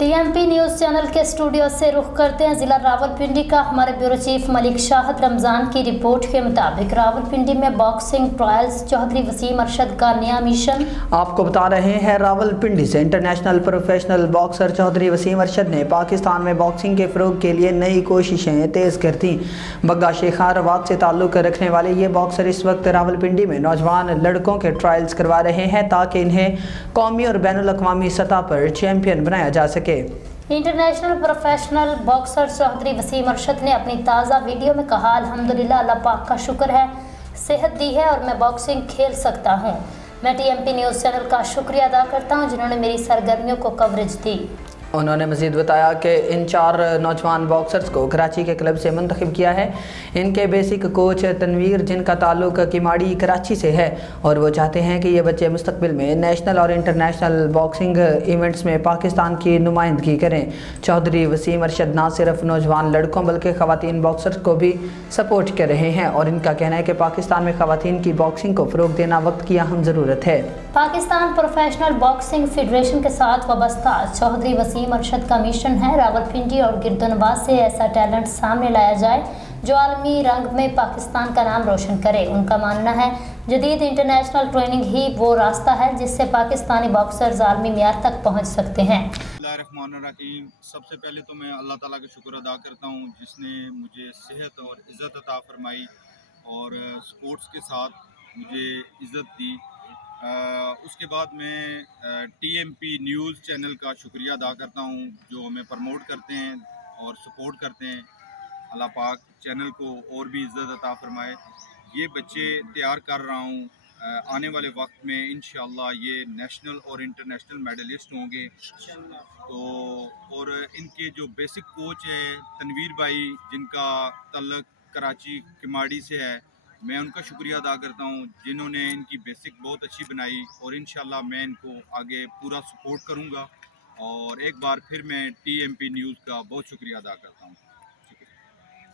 TMP news channel के studio से रुख करते हैं जिला रावलपिंडी का। हमारे ब्यूरो चीफ मलिक शाहद रमज़ान की रिपोर्ट के मुताबिक रावलपिंडी में बॉक्सिंग ट्रायल्स, चौधरी वसीम अरशद का नया मिशन। आपको बता रहे हैं, रावलपिंडी से international professional boxer Chaudhry Waseem Arshad ने पाकिस्तान में बॉक्सिंग के फ़रोग के लिए नई कोशिशें तेज़ कर दी। बग्गा शेखाराबाद से ताल्लुक़ रखने वाले ये बॉक्सर इस वक्त रावलपिंडी में नौजवान लड़कों के ट्रायल्स करवा रहे हैं ताकि इन्हें कौमी और बैनुल-अक़वामी सतह पर चैम्पियन बनाया जा सके। International professional boxer Chaudhry Waseem Arshad ने अपनी ताज़ा वीडियो में कहा, अल्हम्दुलिल्लाह, अल्लाह पाक का शुक्र है, सेहत दी है और मैं बॉक्सिंग खेल सकता हूँ। मैं टीएमपी न्यूज़ चैनल का शुक्रिया अदा करता हूँ जिन्होंने मेरी सरगर्मियों को कवरेज दी। उन्होंने मज़ीद बताया कि इन 4 नौजवान बॉक्सर्स को कराची के क्लब से मुंतखब किया है। इनके बेसिक कोच तनवीर, जिनका ताल्लुक किमाड़ी कराची से है, और वो चाहते हैं कि ये बच्चे मुस्तकबिल में नेशनल और इंटरनेशनल बॉक्सिंग इवेंट्स में पाकिस्तान की नुमाइंदगी करें। चौधरी वसीम अरशद ना सिर्फ नौजवान लड़कों बल्कि ख़वातीन बॉक्सर्स को भी सपोर्ट कर रहे हैं और इनका कहना है कि पाकिस्तान में ख़वातीन की बॉक्सिंग को फ़रोग देना वक्त की अहम ज़रूरत है। पाकिस्तान प्रोफेशनल बॉक्सिंग फेडरेशन के साथ वाबस्ता चौधरी वसीम अरशद का मिशन है, रावलपिंडी और गिरदनवाज से ऐसा टैलेंट सामने लाया जाए जो आलमी रंग में पाकिस्तान का नाम रोशन करे। उनका मानना है, जदीद इंटरनेशनल ट्रेनिंग ही वो रास्ता है जिससे पाकिस्तानी बॉक्सर्स आलमी मियार तक पहुंच सकते हैं। बिस्मिल्लाहिर्रहमानिर्रहीम। सबसे पहले तो मैं अल्लाह ताला का शुक्र अदा करता हूँ जिसने मुझे सेहत और इज़्ज़त अता फरमाई और स्पोर्ट्स के साथ मुझे इज़्ज़त दी। उसके बाद मैं टीएमपी न्यूज़ चैनल का शुक्रिया अदा करता हूँ जो हमें प्रमोट करते हैं और सपोर्ट करते हैं। अल्लाह पाक चैनल को और भी इज़्ज़त अता फरमाए। ये बच्चे तैयार कर रहा हूँ, आने वाले वक्त में इंशाअल्लाह ये नेशनल और इंटरनेशनल मेडलिस्ट होंगे। तो और इनके जो बेसिक कोच है तनवीर भाई, जिनका तल्लुक़ कराची किमाड़ी से है, मैं उनका शुक्रिया अदा करता हूँ जिन्होंने इनकी बेसिक बहुत अच्छी बनाई और इंशाअल्लाह मैं इनको आगे पूरा सपोर्ट करूँगा। और एक बार फिर मैं टीएमपी न्यूज़ का बहुत शुक्रिया अदा करता हूँ।